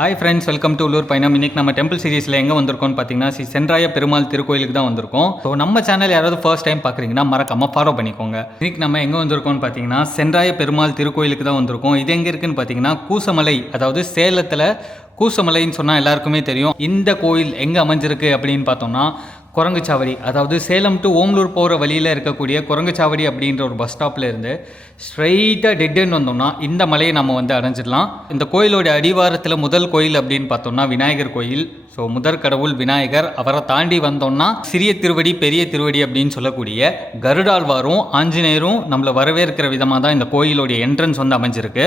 Hi friends, welcome to உள்ளூர் பயணம். இன்றைக்கி நம்ம டெம்பிள் சீரிஸில் எங்கே வந்திருக்கோம்னு பார்த்தீங்கன்னா சென்றாய பெருமாள் திருக்கோயிலுக்கு தான் வந்திருக்கோம். ஸோ நம்ம சேனல் யாராவது ஃபர்ஸ்ட் டைம் பார்க்குறீங்கன்னா மறக்காமல் ஃபாலோ பண்ணிக்கோங்க. இன்றைக்கி நம்ம எங்கே வந்திருக்கோம்னு பார்த்தீங்கன்னா சென்றாய பெருமாள் திருக்கோயிலுக்கு தான் வந்திருக்கோம். இது எங்கே இருக்குன்னு பார்த்தீங்கன்னா கூசமலை, அதாவது சேலத்தில் கூசமலைன்னு சொன்னால் எல்லாருக்குமே தெரியும். இந்த கோயில் எங்கே அமைஞ்சிருக்கு அப்படின்னு பார்த்தோம்னா குரங்குச்சாவடி, அதாவது சேலம் டு ஓம்லூர் போகிற வழியில் இருக்கக்கூடிய குரங்குச்சாவடி அப்படின்ற ஒரு பஸ் ஸ்டாப்பில் இருந்து ஸ்ட்ரைட்டாக டெட்டுன்னு வந்தோம்னா இந்த மலையை நம்ம அடைஞ்சிடலாம். இந்த கோயிலோட அடிவாரத்தில் முதல் கோயில் அப்படின்னு பார்த்தோம்னா விநாயகர் கோயில். ஸோ முதற் கடவுள் விநாயகர். அவரை தாண்டி வந்தோம்னா சிறிய திருவடி பெரிய திருவடி அப்படின்னு சொல்லக்கூடிய கருடாழ்வாரும் ஆஞ்சநேயரும் நம்மளை வரவேற்கிற விதமாக தான் இந்த கோயிலோடைய என்ட்ரன்ஸ் அமைஞ்சிருக்கு.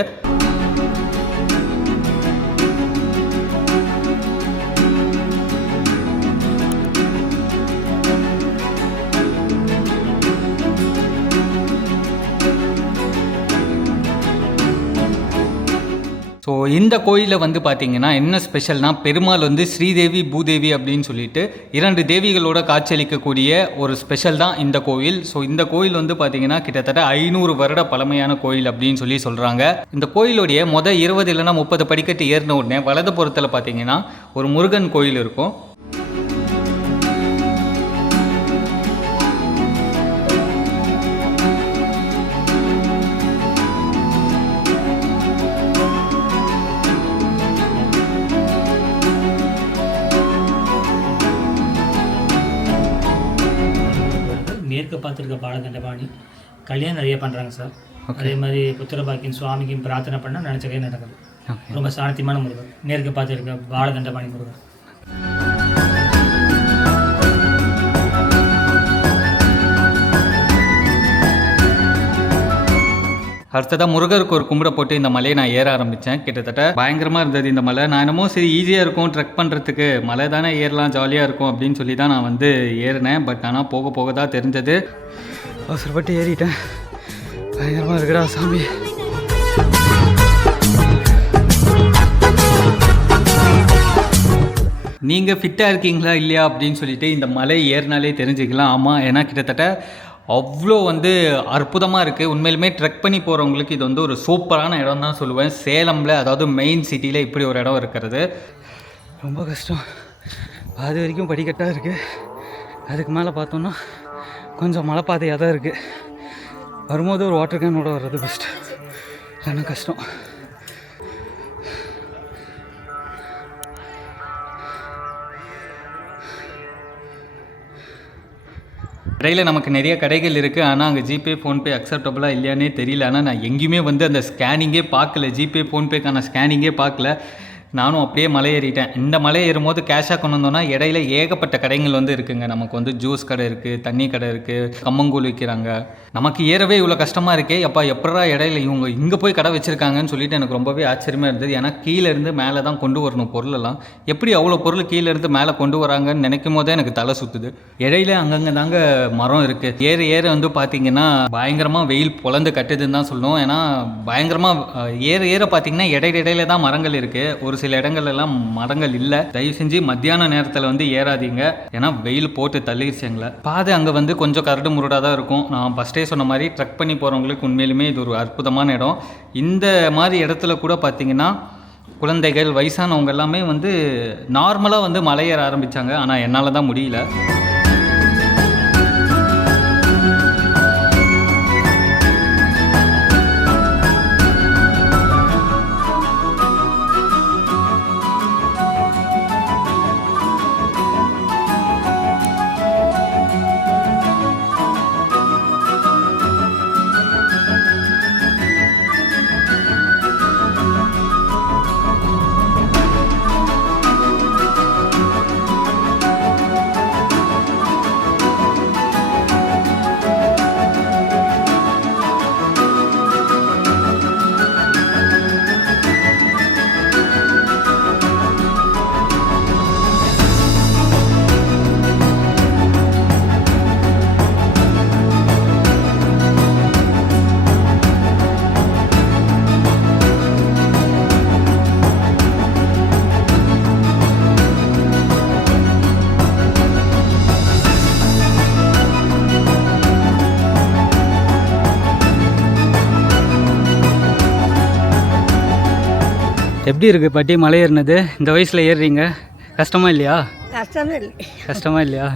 ஸோ இந்த கோயிலில் பார்த்தீங்கன்னா என்ன ஸ்பெஷல்னால் பெருமாள் ஸ்ரீதேவி பூதேவி அப்படின்னு சொல்லிட்டு 2 தேவிகளோட காட்சியளிக்கக்கூடிய ஒரு ஸ்பெஷல் தான் இந்த கோயில். ஸோ இந்த கோயில் பார்த்தீங்கன்னா கிட்டத்தட்ட 500 வருட பழமையான கோயில் அப்படின்னு சொல்கிறாங்க. இந்த கோயிலுடைய 20 இல்லைன்னா 30 படிக்கட்டு ஏறின உடனே வலது புறத்தில் பார்த்தீங்கன்னா ஒரு முருகன் கோயில் இருக்கும். மேற்கு பார்த்துருக்க பாலதண்டபாணி கல்யாணம் நிறைய பண்ணுறாங்க சார். அதே மாதிரி புத்திரபாக்கியம் சுவாமிக்கும் பிரார்த்தனை பண்ணால் நினச்சதே நடக்குது. ரொம்ப சாணத்தியமான முருகர். மேற்கு பார்த்துருக்க பாலதண்டபாணி முருகர். அடுத்ததாக முருகருக்கு ஒரு கும்பிட போட்டு இந்த மலையை நான் ஏற ஆரம்பித்தேன். கிட்டத்தட்ட பயங்கரமாக இருந்தது இந்த மலை. நான் என்னமோ சரி ஈஸியாக இருக்கும் ட்ரெக் பண்ணுறதுக்கு, மலை தானே ஏறலாம் ஜாலியாக இருக்கும் அப்படின்னு சொல்லி தான் நான் ஏறினேன். பட் ஆனால் போக போக தான் தெரிஞ்சது. அவசரப்பட்டு ஏறிட்டேன். பயங்கரமாக இருக்குடா சாமி. நீங்கள் ஃபிட்டாக இருக்கீங்களா இல்லையா அப்படின்னு சொல்லிட்டு இந்த மலை ஏறினாலே தெரிஞ்சுக்கலாம். ஆமாம், ஏன்னா கிட்டத்தட்ட அவ்வளோ அற்புதமாக இருக்குது. உண்மையிலுமே ட்ரெக் பண்ணி போகிறவங்களுக்கு இது ஒரு சூப்பரான இடம் தான் சொல்லுவேன். சேலமில், அதாவது மெயின் சிட்டியில் இப்படி ஒரு இடம் இருக்கிறது ரொம்ப கஷ்டம். அது வரைக்கும் படிக்கட்டாக இருக்குது. அதுக்கு மேலே பார்த்தோன்னா கொஞ்சம் மலைப்பாதையாக தான் இருக்குது. வரும்போது ஒரு வாட்டர் கேனோட வர்றது பெஸ்ட்டு, இல்லைன்னா கஷ்டம். இடையில் நமக்கு நிறைய கடைகள் இருக்குது. ஆனால் அங்கே ஜிபே ஃபோன்பே அக்செப்டபுளாக இல்லையானே தெரியல. ஆனால் நான் எங்கேயுமே அந்த ஸ்கேனிங்கே பார்க்கல, ஜிபே ஃபோன்பேக்கான ஸ்கேனிங்கே பார்க்கல. நானும் அப்படியே மலை ஏறிட்டேன். இந்த மலை ஏறும்போது கேஷாக கொண்டு வந்தோன்னா இடையில ஏகப்பட்ட கடைகள் இருக்குங்க. நமக்கு ஜூஸ் கடை இருக்குது, தண்ணி கடை இருக்குது, கம்மங்கூழ் விற்கிறாங்க. நமக்கு ஏறவே இவ்வளோ கஷ்டமாக இருக்கே, அப்பா எப்படா இடையில இவங்க இங்கே போய் கடை வச்சுருக்காங்கன்னு சொல்லிட்டு எனக்கு ரொம்பவே ஆச்சரியமாக இருந்தது. ஏன்னா கீழேருந்து மேலே தான் கொண்டு வரணும் பொருளெல்லாம். எப்படி அவ்வளோ பொருள் கீழேருந்து மேலே கொண்டு வராங்கன்னு நினைக்கும் போதே எனக்கு தலை சுற்றுது. இடையில அங்கங்கே தாங்க மரம் இருக்குது. ஏற ஏற பார்த்தீங்கன்னா பயங்கரமாக வெயில் பொழந்து கட்டுதுன்னு தான் சொல்லணும். ஏன்னா பயங்கரமாக ஏற ஏற பார்த்தீங்கன்னா இடையில தான் மரங்கள் இருக்குது. ஒரு சில இடங்கள்லாம் மரங்கள் இல்லை. தயவு செஞ்சு மத்தியான நேரத்தில் ஏறாதீங்க, ஏன்னா வெயில் போட்டு தள்ளிடுச்சு எங்களை. பாதை அங்கே கொஞ்சம் கரடு முருடாக தான் இருக்கும். நான் ஃபஸ்ட்டே சொன்ன மாதிரி ட்ரெக் பண்ணி போகிறவங்களுக்கு உண்மையிலுமே இது ஒரு அற்புதமான இடம். இந்த மாதிரி இடத்துல கூட பார்த்தீங்கன்னா குழந்தைகள், வயசானவங்க எல்லாமே நார்மலாக மலையேற ஆரம்பித்தாங்க. ஆனால் என்னால் தான் முடியல. எப்படி இருக்குது பாட்டி மலை ஏறினது? இந்த வயசில் ஏறுறீங்க, கஷ்டமா இல்லையா? கஷ்டமே இல்லை. கஷ்டமா இல்லையா?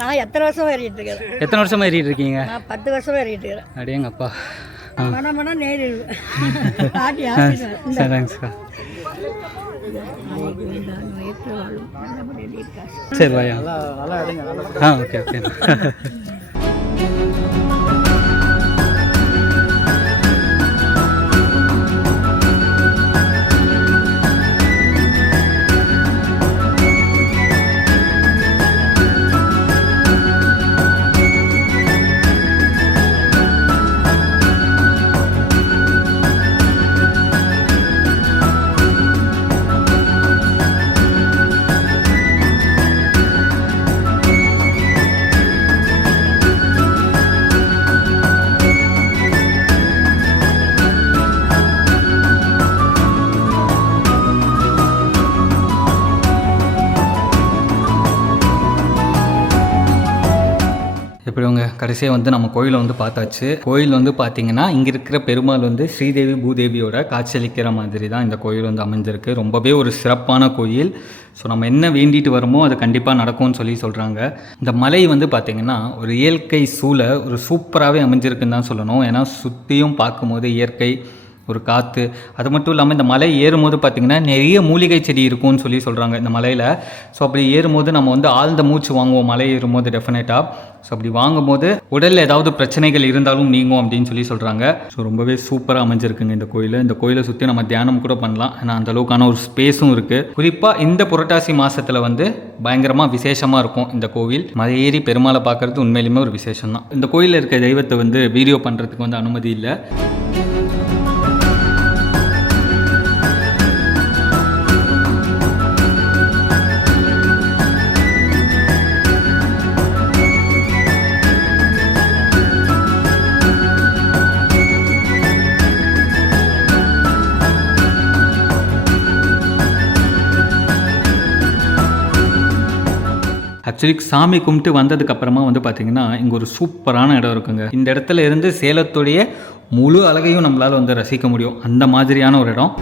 நான் எத்தனை வருஷம் ஏறிட்டு இருக்கிறேன். எத்தனை வருஷமாக ஏறிட்டு இருக்கீங்க? நான் 10 வருஷம் ஏறிட்டு இருக்கிறேன். அடேங்கப்பா. மனம் நேரிடுவேன். தேங்க்ஸ்க்கா. சரி வாயா. Okay okay. இப்படி கடைசியாக வந்து நம்ம கோயிலை வந்து பார்த்தாச்சு. கோயில் வந்து பார்த்திங்கன்னா இங்கே இருக்கிற பெருமாள் வந்து ஸ்ரீதேவி பூதேவியோட காட்சியளிக்கிற மாதிரி தான் இந்த கோயில் வந்து அமைஞ்சிருக்கு. ரொம்பவே ஒரு சிறப்பான கோயில். ஸோ நம்ம என்ன வேண்டிட்டு வரமோ அது கண்டிப்பாக நடக்கும்னு சொல்கிறாங்க. இந்த மலை வந்து பார்த்திங்கன்னா ஒரு இயற்கை சூழ ஒரு சூப்பராகவே அமைஞ்சிருக்குன்னு தான் சொல்லணும். ஏன்னா சுற்றியும் பார்க்கும்போது இயற்கை, ஒரு காற்று, அது மட்டும் இல்லாமல் இந்த மலை ஏறும்போது பார்த்திங்கன்னா நிறைய மூலிகை செடி இருக்கும்னு சொல்கிறாங்க இந்த மலையில். ஸோ அப்படி ஏறும்போது நம்ம வந்து ஆழ்ந்த மூச்சு வாங்குவோம் மலை ஏறும்போது டெஃபினட்டாக. ஸோ அப்படி வாங்கும்போது உடலில் ஏதாவது பிரச்சனைகள் இருந்தாலும் நீங்கும் அப்படின்னு சொல்கிறாங்க. ஸோ ரொம்பவே சூப்பராக அமைஞ்சிருக்குங்க இந்த கோயில். இந்த கோயிலை சுற்றி நம்ம தியானம் கூட பண்ணலாம். ஏன்னா அந்தளவுக்கான ஒரு ஸ்பேஸும் இருக்குது. குறிப்பாக இந்த புரட்டாசி மாதத்தில் வந்து பயங்கரமாக விசேஷமாக இருக்கும் இந்த கோவில். மலை ஏறி பெருமாளை பார்க்குறது உண்மையிலுமே ஒரு விசேஷம் தான். இந்த கோயிலில் இருக்க தெய்வத்தை வந்து வீடியோ பண்ணுறதுக்கு வந்து அனுமதி இல்லை. ஆக்சுவலி சாமி கும்பிட்டு வந்ததுக்கப்புறமா வந்து பார்த்திங்கன்னா இங்கே ஒரு சூப்பரான இடம் இருக்குங்க. இந்த இடத்துல இருந்து சேலத்துடைய முழு அழகையும் நம்மளால் வந்து ரசிக்க முடியும். அந்த மாதிரியான ஒரு இடம்.